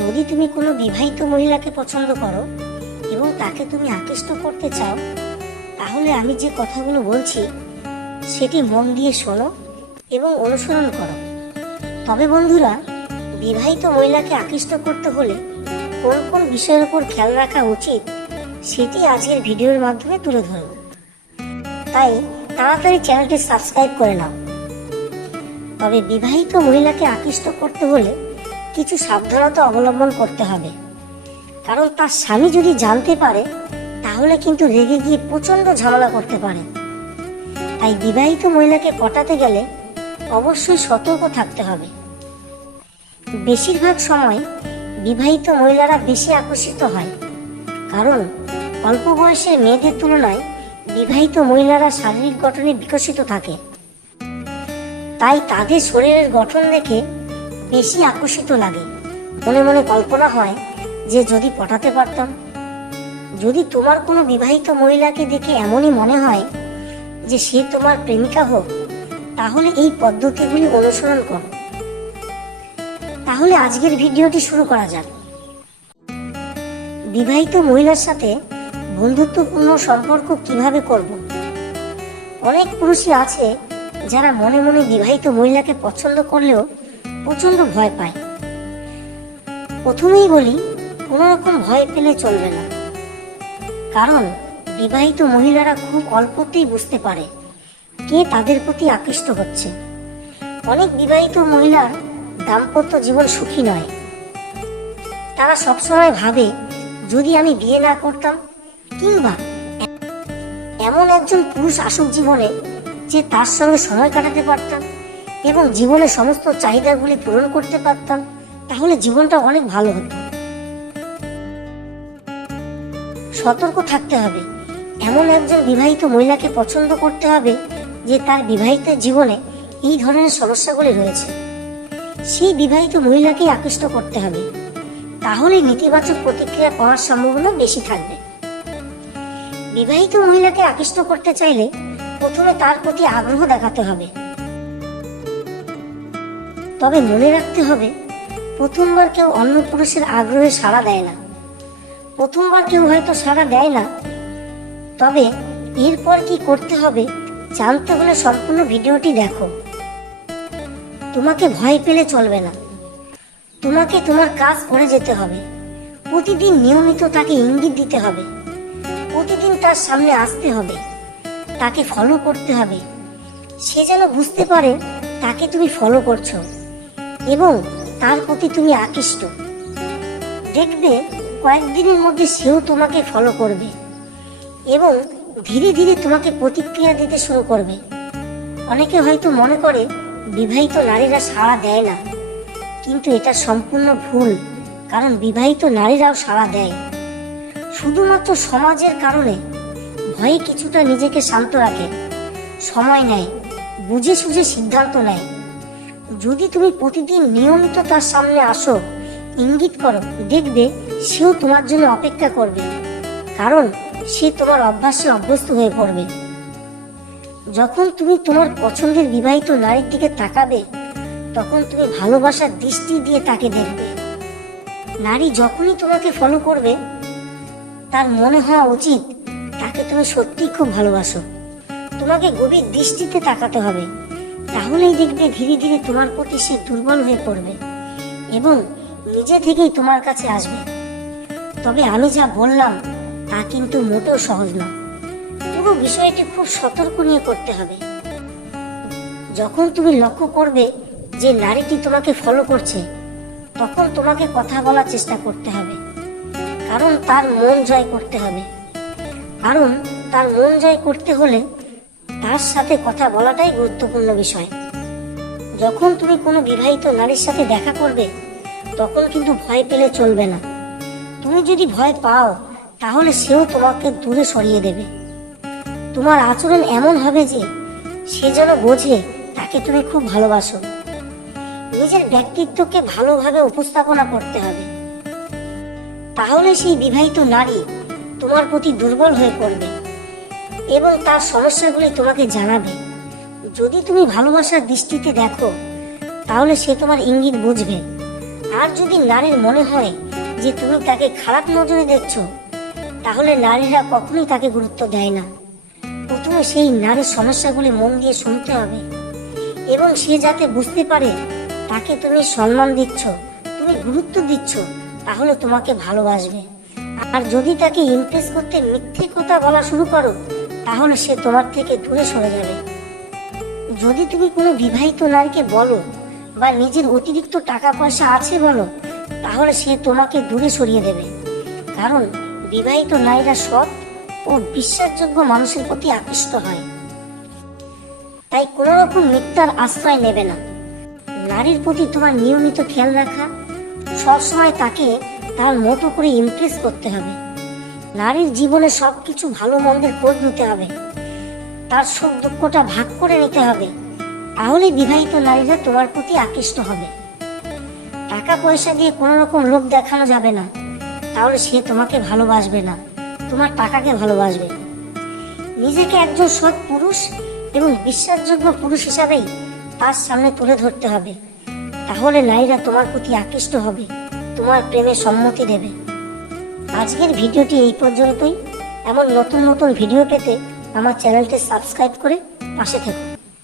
যদি তুমি কোনো বিবাহিত মহিলাকে পছন্দ করো এবং তাকে তুমি আকৃষ্ট করতে চাও, তাহলে আমি যে কথাগুলো বলছি সেটি মন দিয়ে শোনো এবং অনুসরণ করো। তবে বন্ধুরা, বিবাহিত মহিলাকে আকৃষ্ট করতে হলে কোন কোন বিষয়ের উপর খেয়াল রাখা উচিত সেটি আজকের ভিডিওর মাধ্যমে তুলে ধরব। তাই তাড়াতাড়ি চ্যানেলটি সাবস্ক্রাইব করে নাও। তবে বিবাহিত মহিলাকে আকৃষ্ট করতে হলে কিছু সাবধানতা অবলম্বন করতে হবে, কারণ তার স্বামী যদি জানতে পারে তাহলে কিন্তু রেগে গিয়ে প্রচণ্ড ঝামেলা করতে পারে। তাই বিবাহিত মহিলাকে পটাতে গেলে অবশ্যই সতর্ক থাকতে হবে। বেশিরভাগ সময় বিবাহিত মহিলারা বেশি আকর্ষিত হয়, কারণ অল্প বয়সের মেয়েদের তুলনায় বিবাহিত মহিলারা শারীরিক গঠনে বিকশিত থাকে। তাই তাদের শরীরের গঠন দেখে বেশি আকর্ষিত লাগে। মনে মনে কল্পনা হয় যে যদি পটাতে পারতাম। যদি তোমার কোনো বিবাহিত মহিলাকে দেখে এমনই মনে হয় যে সে তোমার প্রেমিকা হোক, তাহলে এই পদ্ধতিগুলি অনুসরণ করো। তাহলে আজকের ভিডিওটি শুরু করা যাক। বিবাহিত মহিলার সাথে বন্ধুত্বপূর্ণ সম্পর্ক কিভাবে করব? অনেক পুরুষই আছে যারা মনে মনে বিবাহিত মহিলাকে পছন্দ করলেও প্রচণ্ড ভয় পায়। প্রথমেই বলি, কোনো রকম ভয় পেলে চলবে না, কারণ বিবাহিত মহিলারা খুব অল্পতেই বুঝতে পারে কে তাদের প্রতি আকৃষ্ট হচ্ছে। অনেক বিবাহিত মহিলার দাম্পত্য জীবন সুখী নয়। তারা সবসময় ভাবে যদি আমি বিয়ে না করতাম, কিংবা এমন একজন পুরুষ আসুক জীবনে যে তার সঙ্গে সময় কাটাতে পারতাম এবং জীবনের সমস্ত চাহিদাগুলি পূরণ করতে পারতাম, তাহলে জীবনটা অনেক ভালো হতো। সতর্ক থাকতে হবে। এমন একজন বিবাহিত মহিলাকে পছন্দ করতে হবে যে তার বিবাহিত জীবনে এই ধরনের সমস্যাগুলি রয়েছে। সেই বিবাহিত মহিলাকে আকৃষ্ট করতে হবে, তাহলে নেতিবাচক প্রতিক্রিয়া পাওয়ার সম্ভাবনা বেশি থাকবে। বিবাহিত মহিলাকে আকৃষ্ট করতে চাইলে প্রথমে তার প্রতি আগ্রহ দেখাতে হবে। তবে মনে রাখতে হবে, প্রথমবার কেউ অন্য পুরুষের আগ্রহে সাড়া দেয় না। প্রথমবার কেউ হয়তো সাড়া দেয় না, তবে এরপর কি করতে হবে জানতে হলে সম্পূর্ণ ভিডিওটি দেখো। তোমাকে ভয় পেলে চলবে না। তোমাকে তোমার কাজ করে যেতে হবে। প্রতিদিন নিয়মিত তাকে ইঙ্গিত দিতে হবে। প্রতিদিন তার সামনে আসতে হবে। তাকে ফলো করতে হবে। সে যেন বুঝতে পারে তাকে তুমি ফলো করছো এবং তার প্রতি তুমি আকৃষ্ট। দেখবে কয়েকদিনের মধ্যে সেও তোমাকে ফলো করবে এবং ধীরে ধীরে তোমাকে প্রতিক্রিয়া দিতে শুরু করবে। অনেকে হয়তো মনে করে বিবাহিত নারীরা সাড়া দেয় না, কিন্তু এটা সম্পূর্ণ ভুল। কারণ বিবাহিত নারীরাও সাড়া দেয়, শুধুমাত্র সমাজের কারণে ভয়ে কিছুটা নিজেকে শান্ত রাখে, সময় নেয়, বুঝে সুঝে সিদ্ধান্ত নেয়। যদি তুমি প্রতিদিন নিয়মিত তার সামনে আসো, ইঙ্গিত করো, দেখবে সেও তোমার জন্য অপেক্ষা করবে, কারণ সে তোমার অভ্যাসে অভ্যস্ত হয়ে পড়বে। যখন তুমি তোমার পছন্দের বিবাহিত নারীর দিকে তাকাবে, তখন তুমি ভালোবাসার দৃষ্টি দিয়ে তাকে দেখবে। নারী যখনই তোমাকে ফলো করবে, তার মনে হওয়া উচিত তাকে তুমি সত্যি খুব ভালোবাসো। তোমাকে গভীর দৃষ্টিতে তাকাতে হবে, তাহলেই দেখবে ধীরে ধীরে তোমার প্রতি সে দুর্বল হয়ে পড়বে এবং নিজে থেকেই তোমার কাছে আসবে। তবে আমি যা বললাম তা কিন্তু মোটেও সহজ না। পুরো বিষয়টি খুব সতর্ক নিয়ে করতে হবে। যখন তুমি লক্ষ্য করবে যে নারীটি তোমাকে ফলো করছে, তখন তোমাকে কথা বলার চেষ্টা করতে হবে, কারণ তার মন জয় করতে হবে। কারণ তার মন জয় করতে হলে তার সাথে কথা বলাটাই গুরুত্বপূর্ণ বিষয়। যখন তুমি কোনো বিবাহিত নারীর সাথে দেখা করবে, তখন কিন্তু ভয় পেলে চলবে না। তুমি যদি ভয় পাও, তাহলে সেও তোমাকে দূরে সরিয়ে দেবে। তোমার আচরণ এমন হবে যে সে যেন বোঝে তাকে তুমি খুব ভালোবাসো। নিজের ব্যক্তিত্বকে ভালোভাবে উপস্থাপনা করতে হবে, তাহলে সেই বিবাহিত নারী তোমার প্রতি দুর্বল হয়ে পড়বে এবং তার সমস্যাগুলি তোমাকে জানাবে। যদি তুমি ভালোবাসার দৃষ্টিতে দেখো, তাহলে সে তোমার ইঙ্গিত বুঝবে আর যদি নারীর মনে হয় যে তুমি তাকে খারাপ নজরে দেখছো, তাহলে নারীরা কখনোই তাকে গুরুত্ব দেয় না। প্রথমে সেই নারীর সমস্যাগুলি মন দিয়ে শুনতে হবে এবং সে যাতে বুঝতে পারে তাকে তুমি সম্মান দিচ্ছ, তুমি গুরুত্ব দিচ্ছ, তাহলে তোমাকে ভালোবাসবে। আর যদি তাকে ইমপ্রেস করতে মিথ্যে কথা বলা শুরু করো, তাহলে সে তোমার থেকে দূরে সরে যাবে। যদি তুমি কোনো বিবাহিত নারীকে বলো বা নিজের অতিরিক্ত টাকা পয়সা আছে বলো, তাহলে সে তোমাকে দূরে সরিয়ে দেবে। কারণ বিবাহিত নারীরা সৎ ও বিশ্বাসযোগ্য মানুষের প্রতি আকৃষ্ট হয়। তাই কোনো রকম মিথ্যার আশ্রয় নেবে না। নারীর প্রতি তোমার নিয়মিত খেয়াল রাখা, সবসময় তাকে তার মতো করে ইমপ্রেস করতে হবে। নারীর জীবনে সবকিছু ভালো মন্দের খোঁজ নিতে হবে, তার সুখ দুঃখটা ভাগ করে নিতে হবে। তাহলে বিবাহিত নারীরা তোমার প্রতি আকৃষ্ট হবে। টাকা পয়সা দিয়ে কোনো রকম লোভ দেখানো যাবে না, তাহলে সে তোমাকে ভালোবাসবে না, তোমার টাকাকে ভালোবাসবে। নিজেকে একজন সৎ পুরুষ এবং বিশ্বাসযোগ্য পুরুষ হিসাবেই তার সামনে তুলে ধরতে হবে। তাহলে নারীরা তোমার প্রতি আকৃষ্ট হবে, তোমার প্রেমে সম্মতি দেবে। আজকের ভিডিওটি এই পর্যন্তই। এমন নতুন নতুন ভিডিও পেতে আমার চ্যানেলটি সাবস্ক্রাইব করে পাশে থেকো।